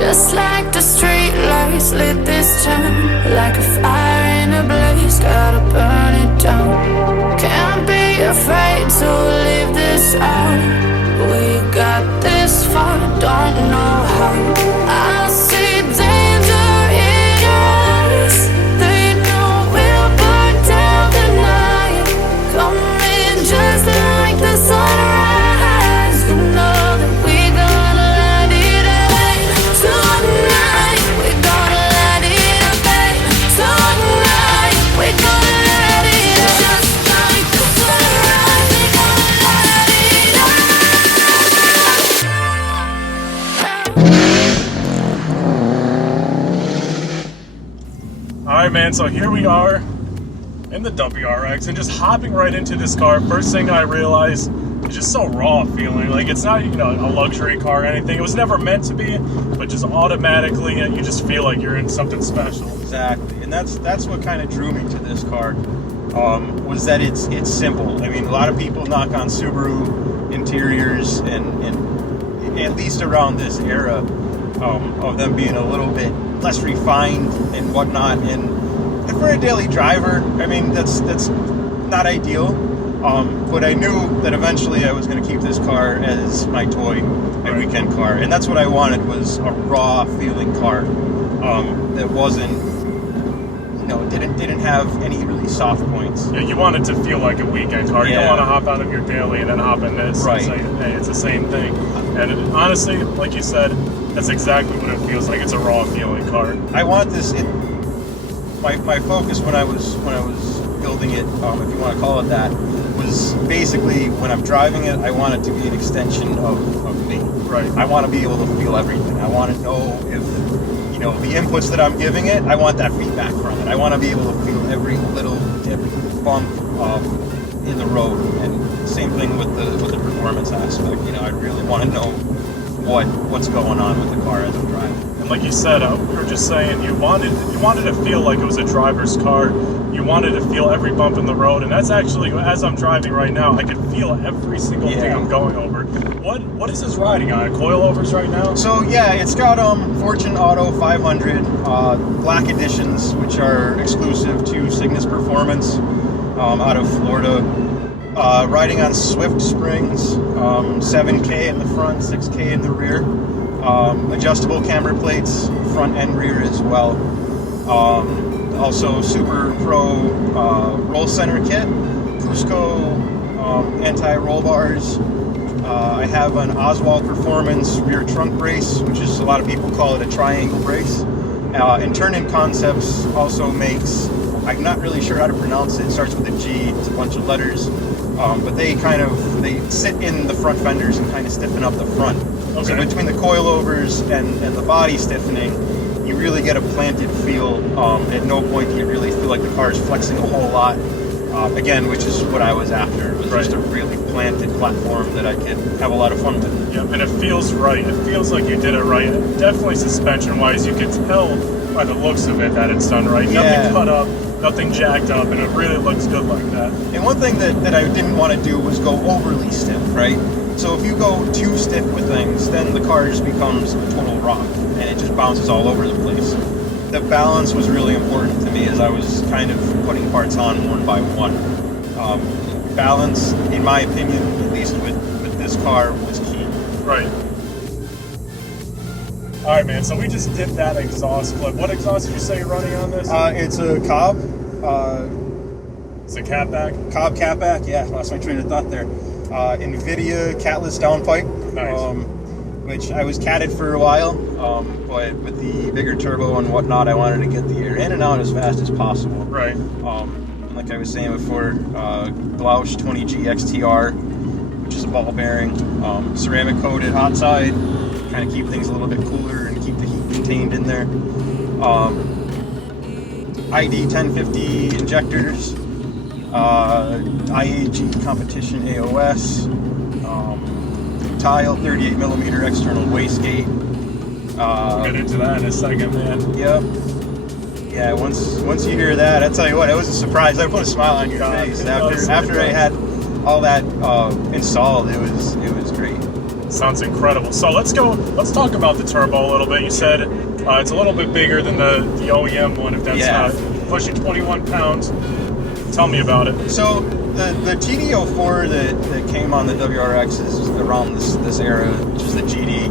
Just like the street lights lit this town, like a fire in a blaze, gotta burn it down. Can't be afraid to leave this out. We got this far, don't know how. I see danger in your eyes. They know we'll burn down the night. Coming just like the sunrise. You know that we're gonna light it up tonight. We're gonna light it up tonight. We're gonna light it up just like the sunrise. We're gonna light it up. Alright man, so here we are in the WRX and just hopping right into this car. First thing I realized, it's just so raw feeling. Like it's not, a luxury car or anything. It was never meant to be, but just automatically you just feel like you're in something special. Exactly, and that's what kind of drew me to this car, was that it's simple. I mean, a lot of people knock on Subaru interiors, and at least around this era, of them being a little bit less refined and whatnot. And for a daily driver, I mean, that's not ideal. But I knew that eventually I was going to keep this car as my toy, my weekend car, and that's what I wanted, was a raw feeling car that wasn't, didn't have any really soft points. Yeah, you want it to feel like a weekend car. You don't want to hop out of your daily and then hop in this right. and say, hey, it's the same thing. And honestly, like you said, that's exactly what it feels like. It's a raw feeling car. I want this. My focus when I was building it, if you want to call it that, was basically when I'm driving it, I want it to be an extension of me. Right. I want to be able to feel everything. I want to know if, the inputs that I'm giving it, I want that feedback from it. I want to be able to feel every little dip, bump in the road. And same thing with the performance aspect. I really want to know what's going on with the car as I'm driving. And like you said, we were just saying, you wanted to feel like it was a driver's car. You wanted to feel every bump in the road, and that's actually, as I'm driving right now, I can feel every single thing I'm going over. What is this riding on? Coilovers right now? So yeah, it's got Fortune Auto 500 black editions, which are exclusive to Cygnus Performance out of Florida. Riding on Swift springs, 7K in the front, 6K in the rear. Adjustable camber plates, front and rear as well. Also Super Pro roll center kit, Cusco anti-roll bars. I have an Oswald Performance rear trunk brace, which is, a lot of people call it a triangle brace. And Turn-In Concepts also makes, I'm not really sure how to pronounce it. It starts with a G, it's a bunch of letters. But they sit in the front fenders and kind of stiffen up the front. Okay. So between the coilovers and the body stiffening, you really get a planted feel. At no point do you really feel like the car is flexing a whole lot. Again, which is what I was after. It was just a really planted platform that I could have a lot of fun with. Yeah, and it feels right. It feels like you did it right. Definitely suspension-wise, you can tell by the looks of it that it's done right. Yeah. Nothing cut up, nothing jacked up, and it really looks good like that. And one thing that I didn't want to do was go overly stiff, right? So if you go too stiff with things, then the car just becomes a total rock, and it just bounces all over the place. The balance was really important to me as I was kind of putting parts on one by one. Balance, in my opinion, at least with this car, was key. Right. Alright man, so we just did that exhaust flip. What exhaust did you say you're running on this? It's a Cobb. It's a catback? Cobb catback, yeah, lost my train of thought there. NVIDIA catless downpipe. Nice. Which I was catted for a while, but with the bigger turbo and whatnot, I wanted to get the air in and out as fast as possible. Right. Like I was saying before, Glausch 20G XTR, which is a ball bearing, ceramic coated hot side, kind of keep things a little bit cooler and keep the heat contained in there. ID 1050 injectors, IAG competition AOS, tile 38 millimeter external wastegate. We'll get into that in a second, man. Yep. Yeah, once you hear that, I tell you what, it was a surprise. I put a smile on your face after I had all that installed. It was great. Sounds incredible. So let's talk about the turbo a little bit. You said it's a little bit bigger than the OEM one, if that's pushing 21 pounds. Tell me about it. So the GD04 that came on the WRX is around this era, which is the GD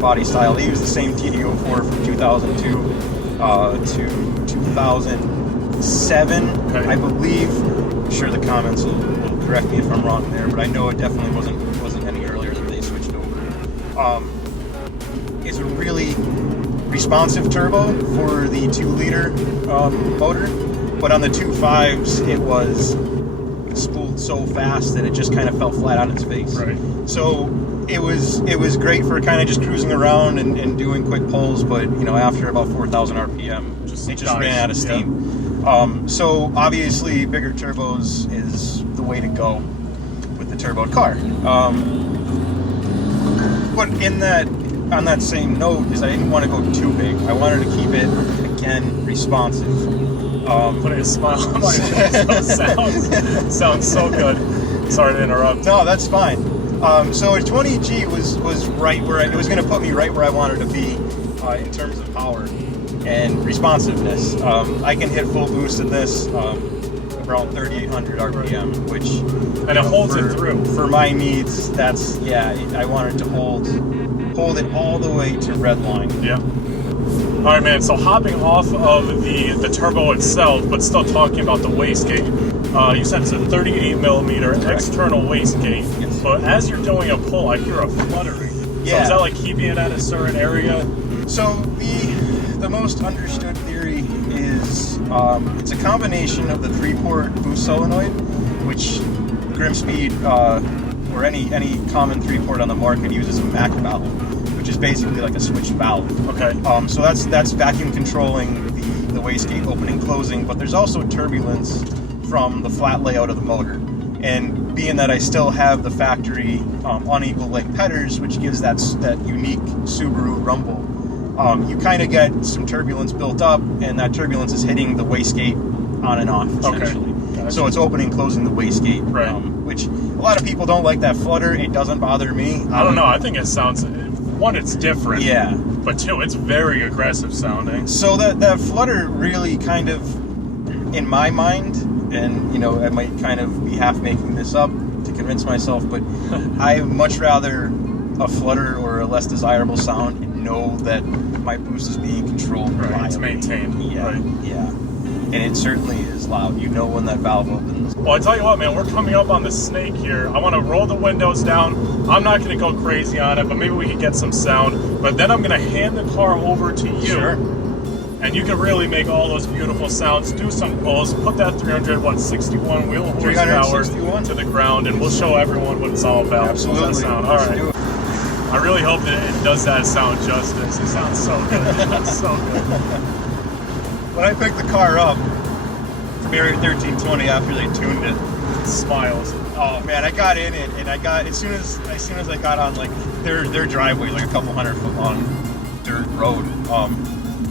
body style. They use the same GD04 from 2002 to 2007, okay. I believe. I'm sure the comments will correct me if I'm wrong there, but I know it definitely wasn't any earlier that they switched over. It's a really responsive turbo for the 2-liter motor, but on the 2.5s it was spooled so fast that it just kind of fell flat on its face. Right. So it was great for kind of just cruising around and doing quick pulls, but after about 4,000 RPM, it just ran out of steam. Yeah. So obviously bigger turbos is the way to go with the turboed car. But on that same note is I didn't want to go too big. I wanted to keep it, again, responsive. Putting a smile on my face. Sounds so good. Sorry to interrupt. No, that's fine. So a 20G was right where it was going to put me right where I wanted to be in terms of power and responsiveness. I can hit full boost in this around 3,800 RPM, which and it holds it through for my needs. That's I wanted to hold it all the way to red line. Yeah. All right, man. So hopping off of the turbo itself, but still talking about the wastegate. You said it's a 38 millimeter external wastegate. Yes. But as you're doing a pull, I hear a fluttering. Yeah. So is that like keeping it at a certain area? So the most understood theory is it's a combination of the 3-port boost solenoid, which Grimspeed or any common 3-port on the market uses a MAC valve, which is basically like a switched valve. Okay. So that's vacuum controlling the wastegate opening closing, but there's also turbulence from the flat layout of the motor. And being that I still have the factory unequal leg petters, which gives that unique Subaru rumble, you kind of get some turbulence built up, and that turbulence is hitting the wastegate on and off, essentially. Okay. Gotcha. So it's opening and closing the wastegate, right. Which a lot of people don't like that flutter. It doesn't bother me. I don't know. I think it sounds, one, it's different. Yeah. But two, it's very aggressive sounding. So that flutter really kind of, in my mind, and I might kind of be half making this up to convince myself, but I much rather a flutter or a less desirable sound and know that my boost is being controlled reliably. It's maintained. Yeah, right. Yeah. And it certainly is loud. You know when that valve opens. Well, I tell you what, man, we're coming up on the snake here. I want to roll the windows down. I'm not going to go crazy on it, but maybe we can get some sound. But then I'm going to hand the car over to you. Sure. And you can really make all those beautiful sounds, do some pulls, put that 361 wheel horsepower to the ground, and we'll show everyone what it's all about. Absolutely. That sound. All right. I really hope that it does that sound justice. It sounds so good. It's so good. When I picked the car up from Area 1320 after they tuned it, smiles. Oh man, I got in it, and I got as soon as I got on like their driveway, like a couple 100-foot long dirt road.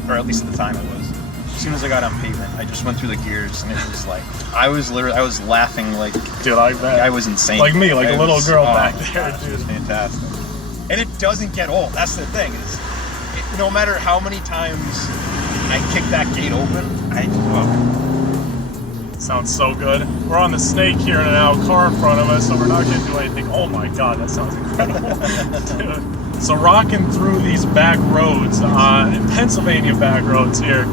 Or at least at the time it was. As soon as I got on pavement, I just went through the gears, and it was like I was laughing like, dude, I bet. I was insane. Like me, like a little girl back there, gosh, dude. It was fantastic. And it doesn't get old. That's the thing. No matter how many times I kick that gate open, sounds so good. We're on the snake here in an out car in front of us, so we're not going to do anything. Oh my god, that sounds incredible. Dude. So rocking through these back roads, in Pennsylvania back roads here,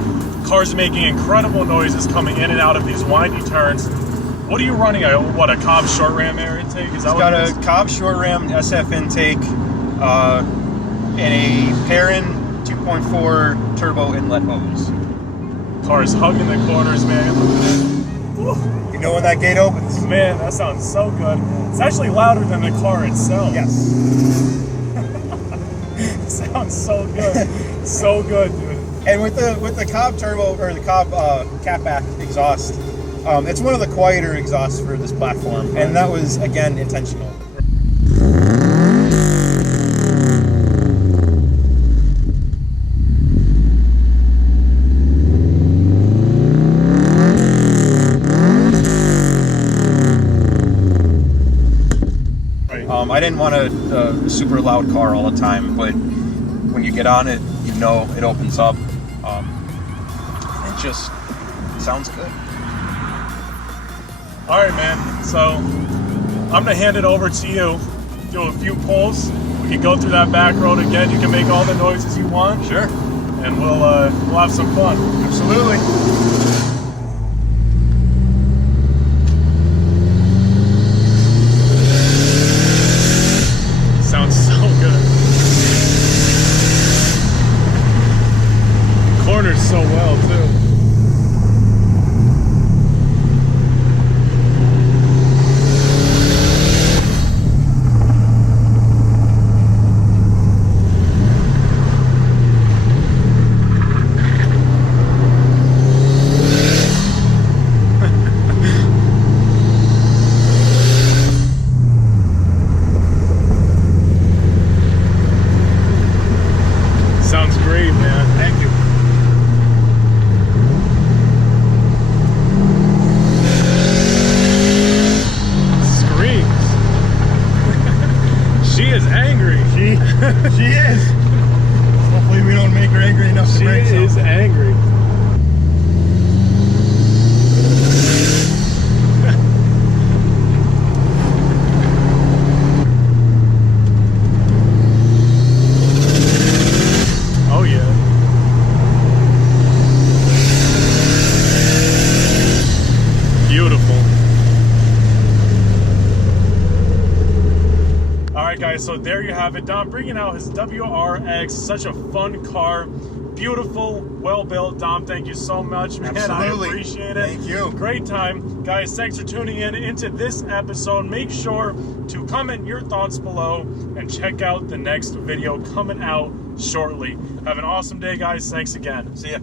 cars making incredible noises coming in and out of these windy turns. What are you running? A Cobb short ram air intake? Is that what it is? Got a Cobb short ram SF intake and a Perrin 2.4 turbo inlet hose. Car's hugging the corners, man. Woo. You know when that gate opens? Man, that sounds so good. It's actually louder than the car itself. Yes. Sounds so good. So good, dude. And with the Cobb turbo, or the Cobb catback exhaust, it's one of the quieter exhausts for this platform, and that was, again, intentional. I didn't want a super loud car all the time, but when you get on it, you know it opens up. It just sounds good. All right, man. So I'm gonna hand it over to you. Do a few pulls. We can go through that back road again. You can make all the noises you want. Sure. And we'll have some fun. Absolutely. Sounds so good. Corners so well too. Sounds great, man. Thank you. Screams. She is angry. She is. Hopefully we don't make her angry enough to She break is something. angry. Oh yeah. Beautiful. All right, guys, so there you have it. Dom bringing out his WRX. Such a fun car. Beautiful, well-built. Dom, thank you so much, man. Absolutely. I appreciate it. Thank you. Great time. Guys, thanks for tuning in into this episode. Make sure to comment your thoughts below and check out the next video coming out shortly. Have an awesome day, guys. Thanks again. See ya.